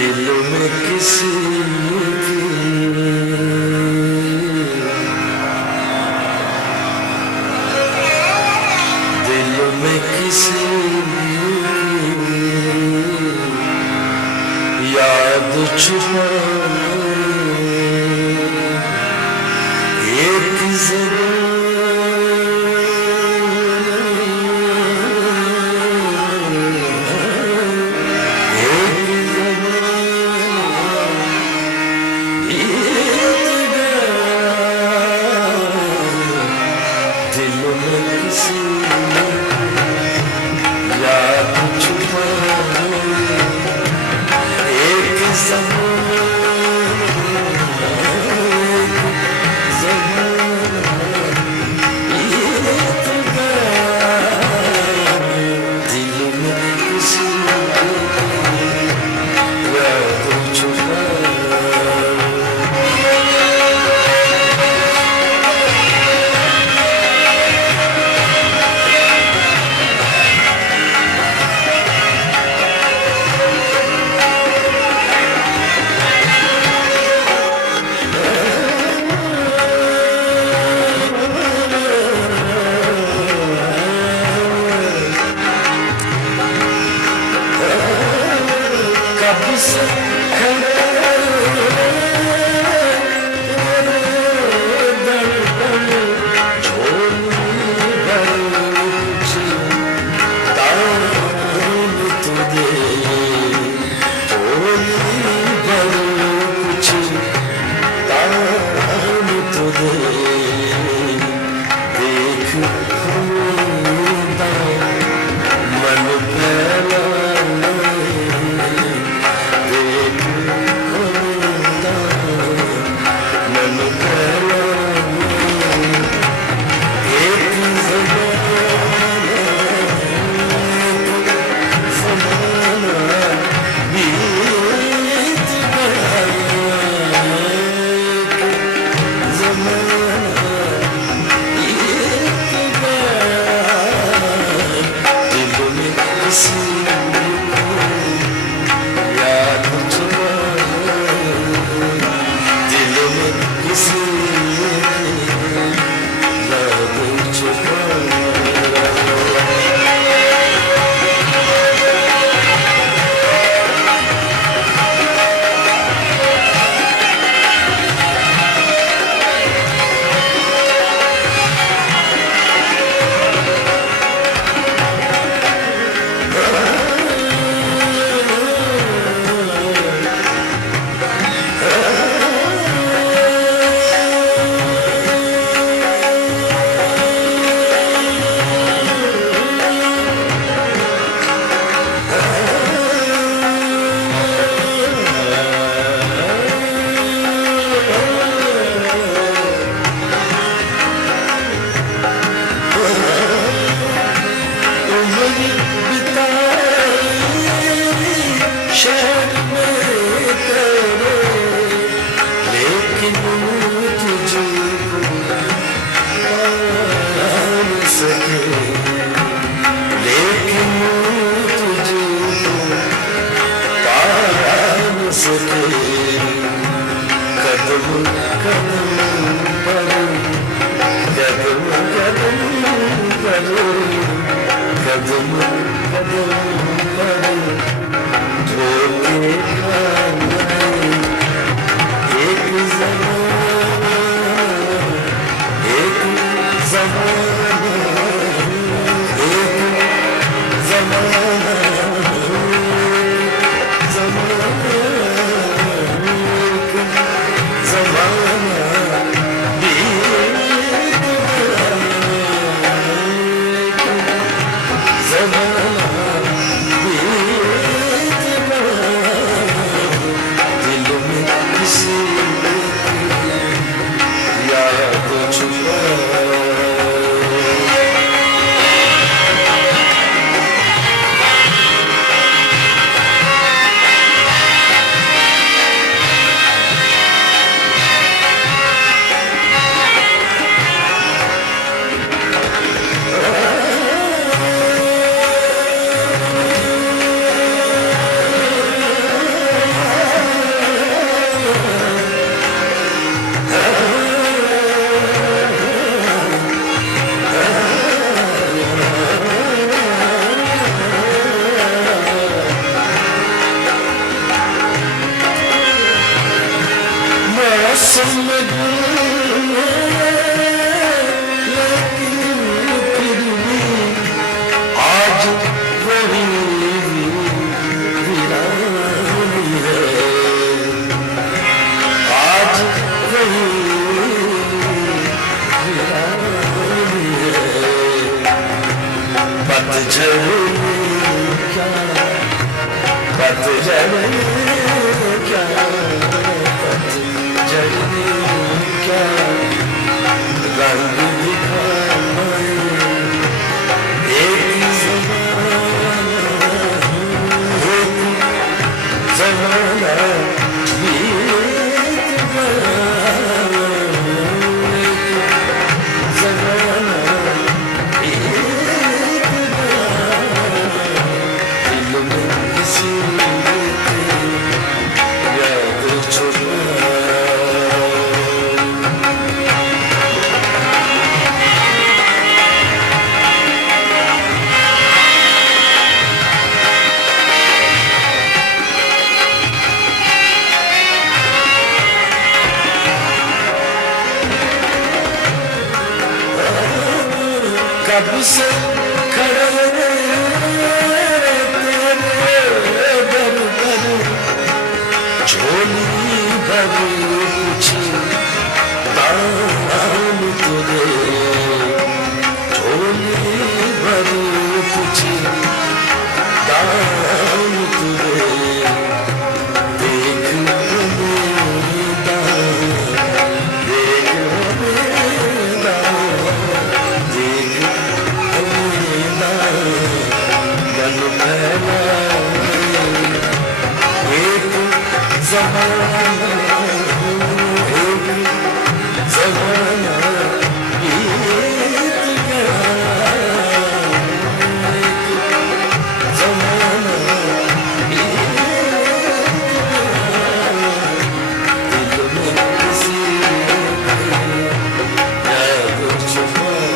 दिल में किसी की दिल में किसी की याद छुपा एक जड़े क्या जड़े क्या रंग दिखाए एक जमाना बीत गया जमाना बीत गया दिल में किसी याद छुपा कब से खड़े तेरे दर पर झोली भरी कुछ दाम तुझे झोली भरी कुछ दाम तुझे देख उम्मीदा देख उम्मीदा देख मन फैलाए एक जमाना बीत गया एक जमाना बीत गया दिल में किसी याद छुपाए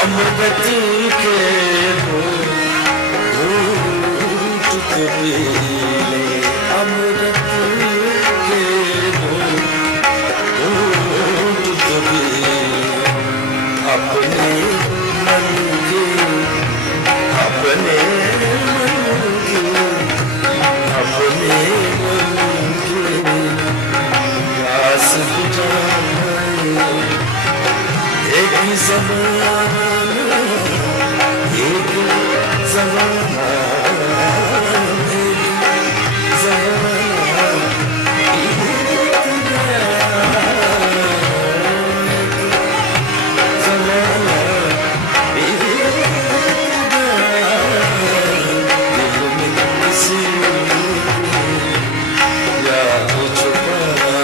अमृत के घूंट तो पी ले अमृत के घूंट तो पी अपने मन की अपने मन की अपने मन की प्यास बुझाए एक जमाना एक जमाना एक जमाना बीत गया एक जमाना बीत गया दिल में किसी याद छुपाए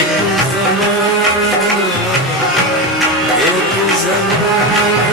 एक जमाना एक जमाना